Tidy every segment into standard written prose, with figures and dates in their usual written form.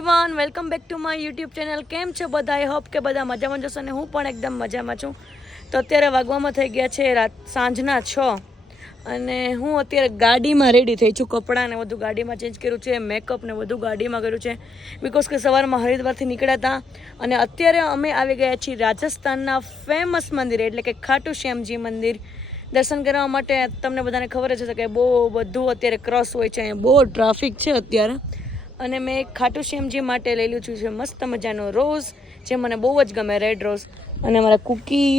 Everyone, welcome back to my YouTube channel. કેમ છો બધા? આઈ હોપ કે બધા મજામાં જશો અને હું પણ એકદમ મજામાં છું. તો અત્યારે વાગવામાં થઈ ગયા છે સાંજના 6 અને હું અત્યારે ગાડીમાં રેડી થઈ છું. કપડાં ને બધું ગાડીમાં ચેન્જ કર્યું છે, મેકઅપ ને બધું ગાડીમાં કર્યું છે, બિકોઝ કે સવારમાં હરિદ્વારથી નીકળ્યા હતા અને અત્યારે અમે આવી ગયા છીએ રાજસ્થાનના ફેમસ મંદિર એટલે કે ખાટુ શ્યામજી મંદિર દર્શન કરવા માટે. તમને બધાને ખબર જ હશે કે બહુ બધું અત્યારે ક્રોસ હોય છે, બહુ ટ્રાફિક છે અત્યારે. અને મેં એક ખાટુ શ્યામજી માટે લઈ લીધું છે મસ્ત મજાનો રોઝ, જે મને બહુ જ ગમે, રેડ રોઝ. અને મારા કુકી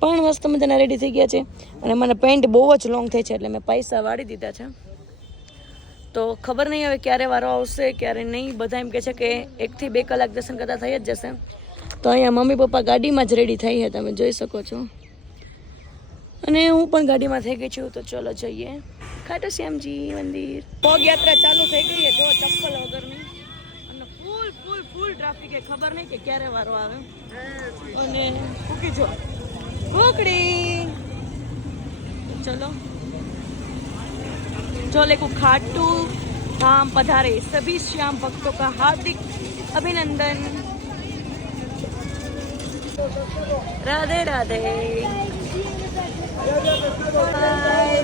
પણ મસ્ત મજાના રેડી થઈ ગયા છે અને મને પેન્ટ બહુ જ લોંગ થઈ છે એટલે મેં પૈસા વાળી દીધા છે. તો ખબર નહીં હવે ક્યારે વારો આવશે ક્યારે નહીં. બધા એમ કહે છે કે 1 થી 2 કલાક દર્શન કરતાં થઈ જ જશે. તો અહીંયા મમ્મી પપ્પા ગાડીમાં જ રેડી થઈ છે, તમે જોઈ શકો છો. અને હું પણ ગાડીમાં થઈ ગઈ છું. તો ચલો જઈએ ખાટુ શ્યામજી મંદિર. પગયાત્રા ચાલુ થઈ ગઈ છે, જો ચપ્પલ વગરની, અને ફૂલ ટ્રાફિક છે. ખબર નહીં કે ક્યારે વારો આવે. અને કુકી જો કુકડી, ચલો जो लेको खाटू धाम पधारे सभी श्याम भक्तों का हार्दिक अभिनंदन. राधे राधे,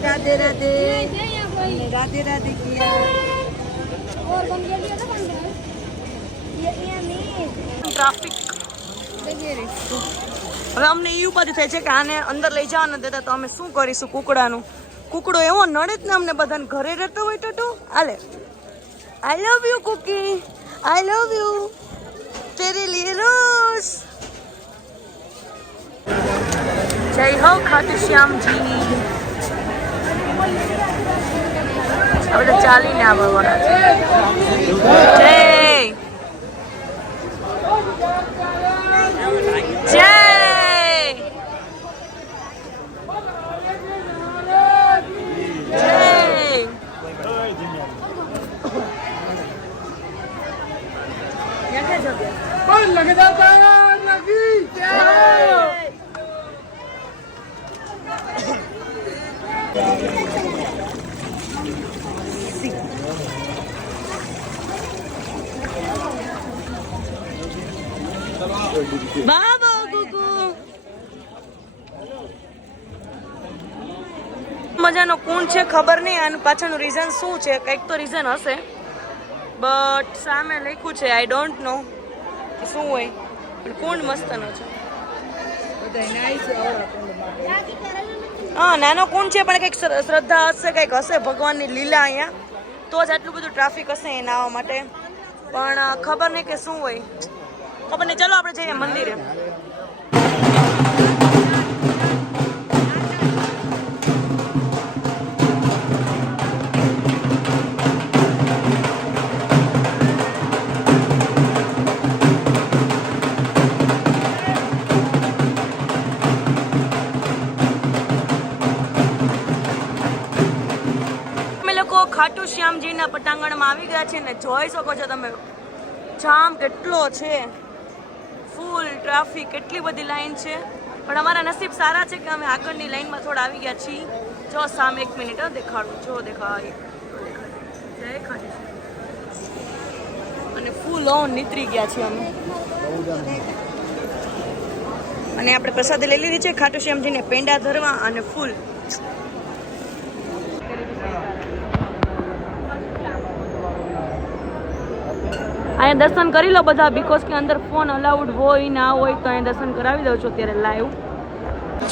राधे राधे, राधे राधे किया. ट्राफिक હવે અમને એ ઉપાધિ થાય છે કે આને અંદર લઈ જવા નથી દેતા, તો અમે શું કરીશું? કુકડો એવો નડે જ ને અમને બધાને. ઘરે રહેતો હોય તો આલે I love you cookie, I love you, તેરે લીએ રોઝ. જય હો ખાટુ શ્યામજી. હવે તો ચાલીને આવવાના છે. જય જય. બાબો ગુગુ મજાનો કુંડ છે. ખબર નહીં આનું પાછળનું રીઝન શું છે, કંઈક તો રીઝન હશે, બટ સામે લખ્યું છે આઈ ડોન્ટ નો કે શું હોય, પણ કુંડ મસ્તનો છે. હા, નાનો કુંડ છે પણ કંઈક શ્રદ્ધા હશે, કંઈક હશે ભગવાનની લીલા અહીંયા, તો જ આટલું બધું ટ્રાફિક હશે એ નાવા માટે. પણ ખબર નહીં કે શું હોય, ખબર નહીં. ચાલો આપણે જઈએ મંદિરે. ખાટુ શ્યામજીના પટાંગણમાં આવી ગયા છે ને જોઈ શકો છો તમે, જામ કેટલો છે, ફૂલ ટ્રાફિક, કેટલી બધી લાઈન છે. પણ અમારા નસીબ સારા છે કે અમે આગળની લાઈનમાં થોડા આવી ગયા છીએ. જો સામે 1 મિનિટ દેખાડું, જો દેખાય અને ફૂલ ઓન નીતરી ગયા છીએ અમે. અને આપણે પ્રસાદી લઈ લીધી છે ખાટુ શ્યામજીને પેંડા ધરવા અને ફૂલ. અહીંયા દર્શન કરી લો બધા, બિકોઝ કે અંદર ફોન અલાઉડ હોય ના હોય, તો અહીંયા દર્શન કરાવી દઉં છું અત્યારે લાઈવ.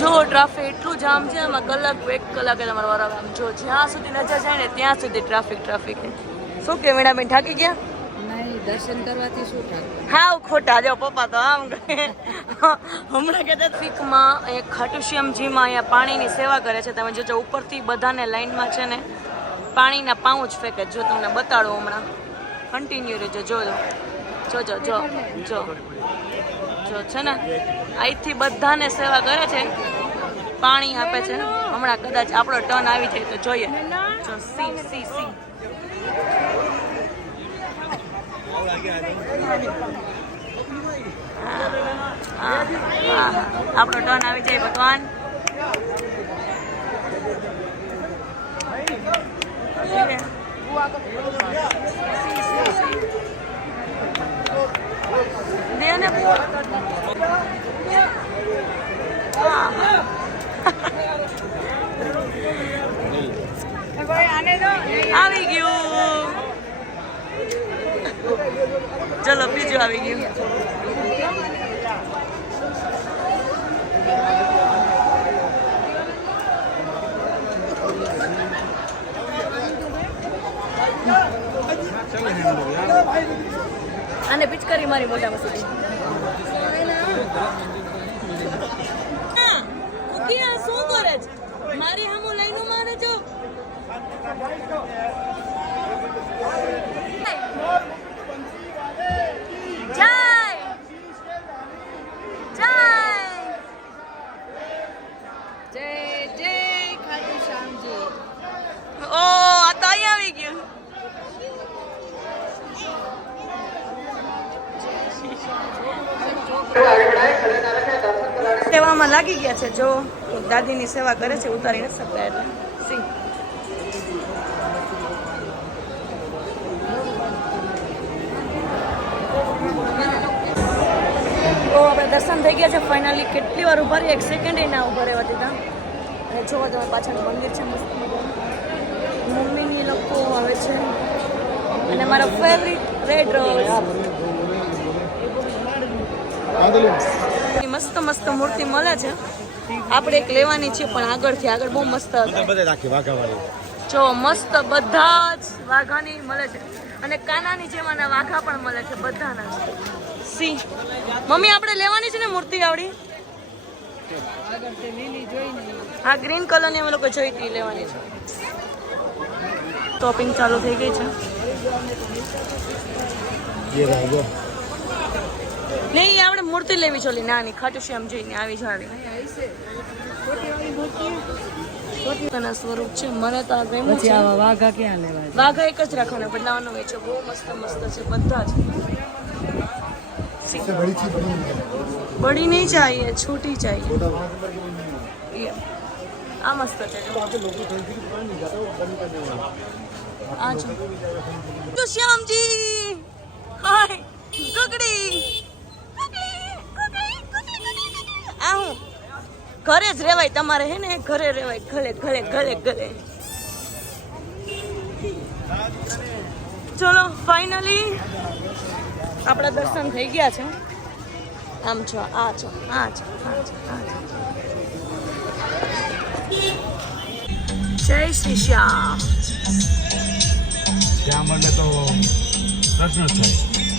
જો ટ્રાફિક એટલું જામ છે, એમાં 1 કલાકે તમારો વારો આવે. જો જ્યાં સુધી નજર જાય ને ત્યાં સુધી ટ્રાફિક છે. શું કે વીણાબેન, થાકી ગયા? નહીં, દર્શન કરવાથી શું થાય? હાવ ખોટા. જો પપ્પા તો આમ હમણાં કહેતા ટ્રાફિકમાં ખાટુ શ્યામજીમાં અહીંયા પાણીની સેવા કરે છે. તમે જોજો ઉપરથી બધાને લાઈનમાં છે ને પાણીના પાઉચ ફેંકે. જો તમને બતાડો હમણાં, કન્ટિન્યુ રહેજો, જોજો છે ને અહીંથી બધાને સેવા કરે છે, પાણી આપે છે. હમણાં કદાચ આપણો ટર્ન આવી જાય તો જોઈએ. જો સી આપણો ટર્ન આવી જાય ભગવાન. ચલો બીજું આવી ગયું. આને પિચકારી મારી મોટામાં સુધી. કુકિયા શું કરે છે? મારી હામું લઈને મારે જો. જય જય જય જય ખાટુ શ્યામજી. ઓ આ તો અહીં આવી ગયું. સેવામાં લાગી ગયા છે. જો દાદીની સેવા કરે છે, ઉતારી નથી શકતા એટલે સી. તો આપણે દર્શન થઈ ગયા છે ફાઇનલી. કેટલી વાર ઉભા રહી, એક સેકન્ડ ના ઉભા રહેવા દીધા. અને જોવો તમે પાછળ મંદિર છે મસ્ત મજાનું. મમ્મીની લોકો આવે છે અને મારો ફેવરિટ રેડ રોઝ. મસ્ત મસ્ત મૂર્તિ મળે છે. આપણે એક લેવાની છે પણ આગળ બહુ મસ્ત જો મસ્ત બધા જ વાઘાની મળે છે અને કાનાની જેમ આના વાઘા પણ મળે છે બધાના. સી મમ્મી આપણે લેવાની છે ને મૂર્તિ આવડી. આગળ તે લીલી જોઈને આ ગ્રીન કલરની અમે લોકો જોઈ હતી લેવાની છે. શોપિંગ ચાલુ થઈ ગઈ છે. નહીં આપણે મૂર્તિ લેવી છે ઓલી નાની ખાટુ શ્યામ જોઈને આવી જ આવી. પોતાના સ્વરૂપ છે. મને તો આ ગમ્યું છે. વાઘા ક્યાં લેવા? વાઘા એક જ રાખવાના બનાવવાનો હોય છે. બહુ મસ્ત મસ્ત છે બધા જ. બડી નહીં चाहिए, छोटी चाहिए. ये આ મસ્ત છે. આ જો શ્યામજી હાય કુકડી. આ હું ઘરે જ રેવાય તમારે હે ને, ઘરે રેવાય ઘરે ઘરે ઘરે ઘરે. ચલો ફાઇનલી આપણા દર્શન થઈ ગયા છે. આમ છો આ છો આ છો આ છો આ છો. જય શ્રી શ્યામ. ત્યાં મને તો દર્શન થાય.